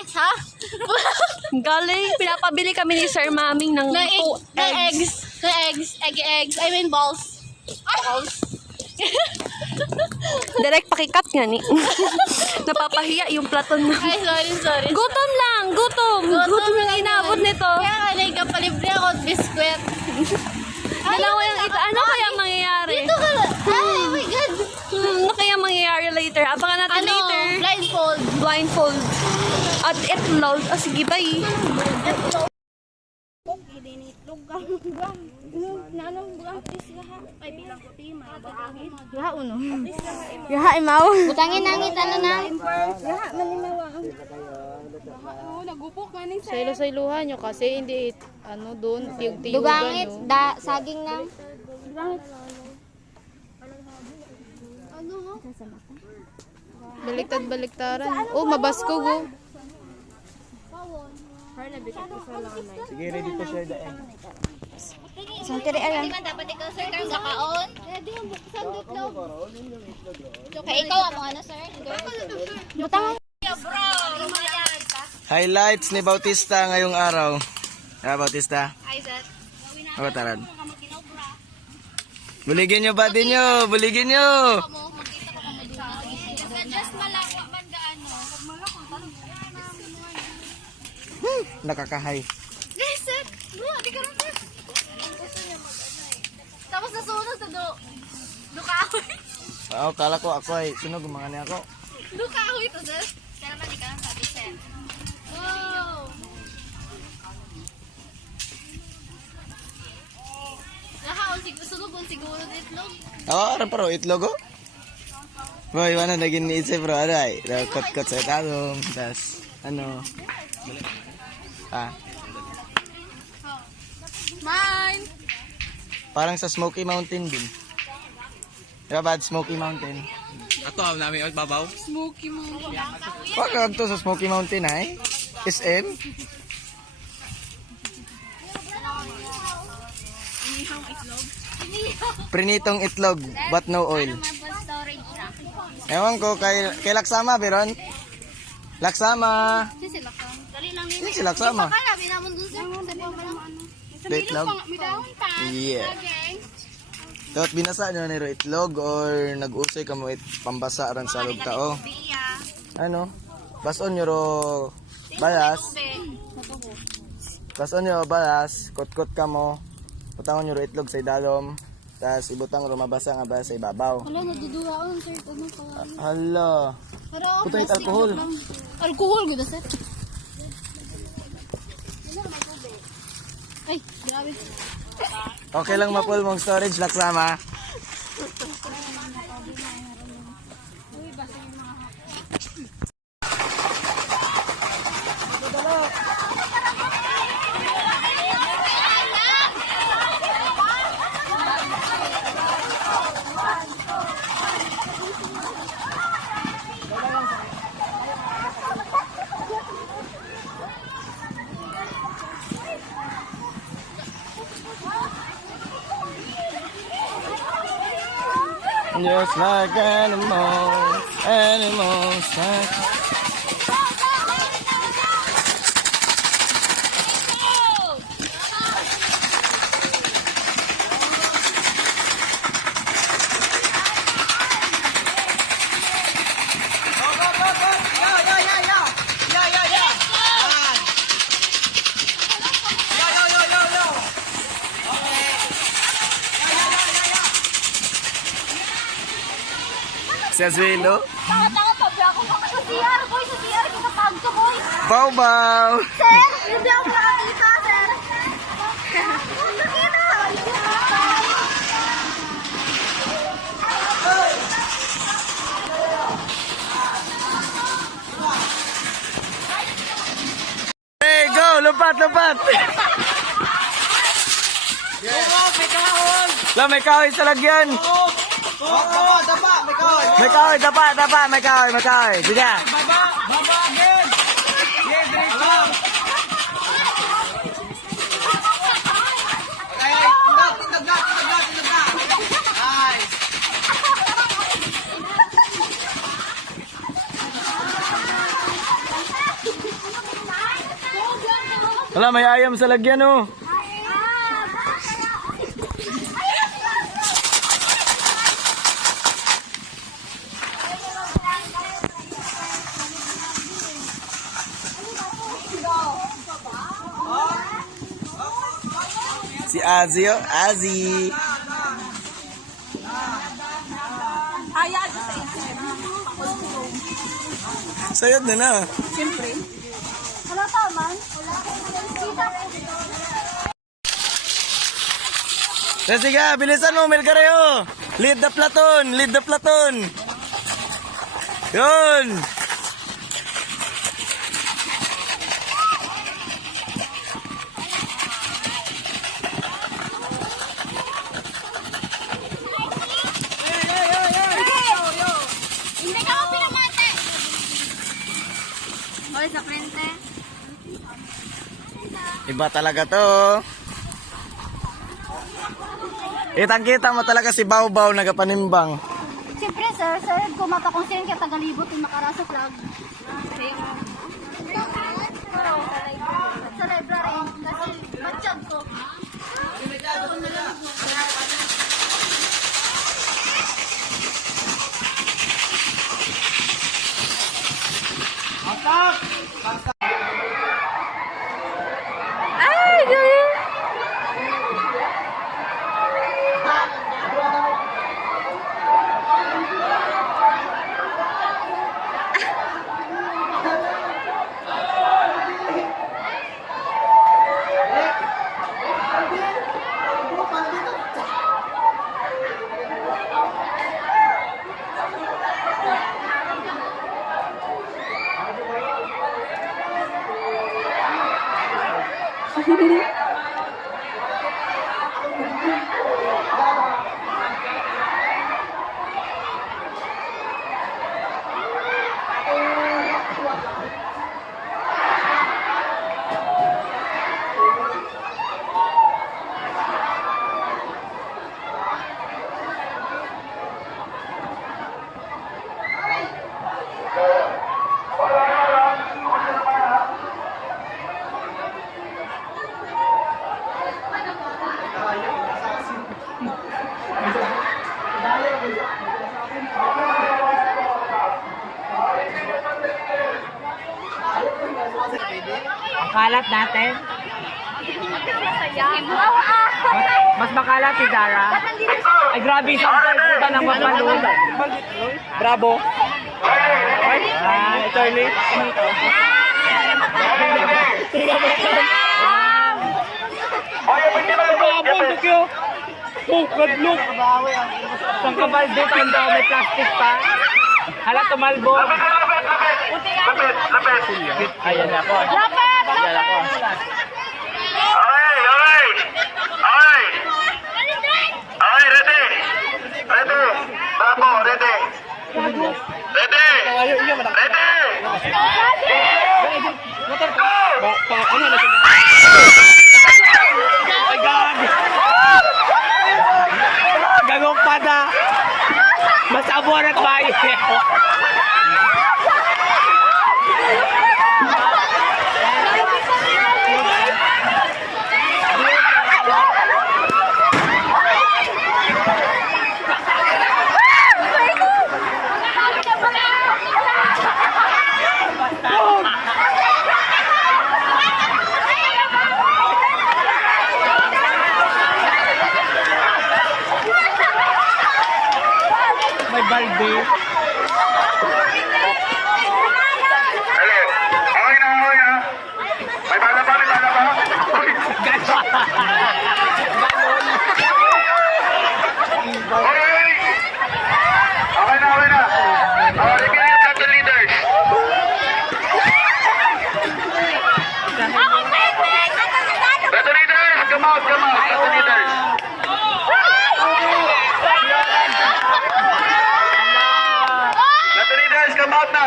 Ha? Galing, pinapabili kami ni Sir Maming ng eggs. Eggs. I mean balls. Balls. Direct pakikat nga ni. Napapahiya yung platon na. Ay, sorry. Gutom lang, gutom. Gutom yung inabot nito. Kaya ka nagkapalibre ako at biskwit. Dalawa yung ito. Ano kaya mangyayari? Dito ka na. Ay, oh my God. Ano kaya mangyayari later? Abangan natin later. Blindfold. Blindfold. At itlog. Oh, sige, bye. Yaha imaw. Butangin nangit ano na. Saylo-sayluhan nyo kasi hindi ano doon tiyog-tiyugan Dugangit, nyo. saging na. Baliktad-baliktaran. Oh, mabasko go. Sige, ready to share the egg. Hindi man dapat ikaw sir kang gakaon. Hindi yung buksan dito. Kaya ikaw ang mga sir. Butangan. Highlights ni Bautista ngayong araw. Bautista. Ay, sir. Taran. Buligin nyo ba din nyo? Buligin nyo! Just malakwa man gaano. Nakakahay. Guys, sir. Di ka rin sir. Tapos nasunod sa Lukahoy. Oo, kala ko ako ay sunog mga niya ako. Lukahoy to sir. Pero man di ka lang sabi sir. Wow. Nakaon sunugon siguro itlog. Oo, ano pero itlog oh? Boy, ano naging niisip bro? Ano ay? Kot-kot sa talong. Tas, ano? Mine. Parang sa Smoky Mountain din. Diba bad Smoky Mountain? Ato ang namin babaw. Wag to sa Smoky Mountain ay. SM. Prinitong itlog, but no oil. Storage na. Ewan ko kay Laksama, Beron. Laksama. Sisi lakang. Dali lang Sino si Laksama? Kala binamon dun sir. Sa Itlog? pa. Yeah. Okay. Dapat binasa nyo nero itlog or nag-usay ka mo pambasa ran sa loob tao. Biya. Ano? Bason nyo ro balas. Bason nyo balas. Kot-kot ka mo. Putangon nyo ro itlog sa idalom. Tapos ibutang ro mabasa nga ba sa ibabaw. Hala, nadudulaan sir. Ano ka? Hala. Putang it alcohol. Alcohol gud sir. Ay, grabe. Okay lang mapul mong storage Laksama. Just like animals like... Sa Zwelo. Tanga-tanga pa ba ako sa CR, boy? Sa CR, kita pagto, boy. Bow-bow! Sir, hindi ako nakakita, sir. Hey, go! Lupat, lupat! May kahoy sa lagyan! May kahoy, dapa! Sige! Baba again. Yes, diretso. Nice. Wala, may ayam sa lagyan, oh. Si Azzy, oh. Azzy. Sayod na na. Wala pa man. Sige, bilisan mo, Melgareo. Lead the platoon, lead the platoon. Yun. Hindi ka mo pinamate. Oy, sa frente. Iba talaga to. Kitang-kita mo talaga si Bawbaw nagapanimbang. Siyempre, sir, kung mapakonsensya siya tagalibot yung makarasa flag. Sa library, kasi matsyag ko. Ay, galing! Kalat natin. Mas makalat si Zara. Ay, grabe. Sa puta ng mapalun. Bravo. Ah, Charlie. Oh, kadlok. Sang kabaldo, tanda may plastic pa. Hala, tumalbo. Ayan na po. Lapit! Ayan na po. Okay, ready? Ready? Bravo, ready? Ready? Ready? Go! Ay, gag! Gagong pada! Mas abuan at bayi! May balde. Dali. Okay na, okay na. May bala ba? May bala ba? Uy. Okay. Okay na, okay na. Repeat your captain leaders. Captain leaders, come out, come out. Captain leaders. Captain leaders, come out na.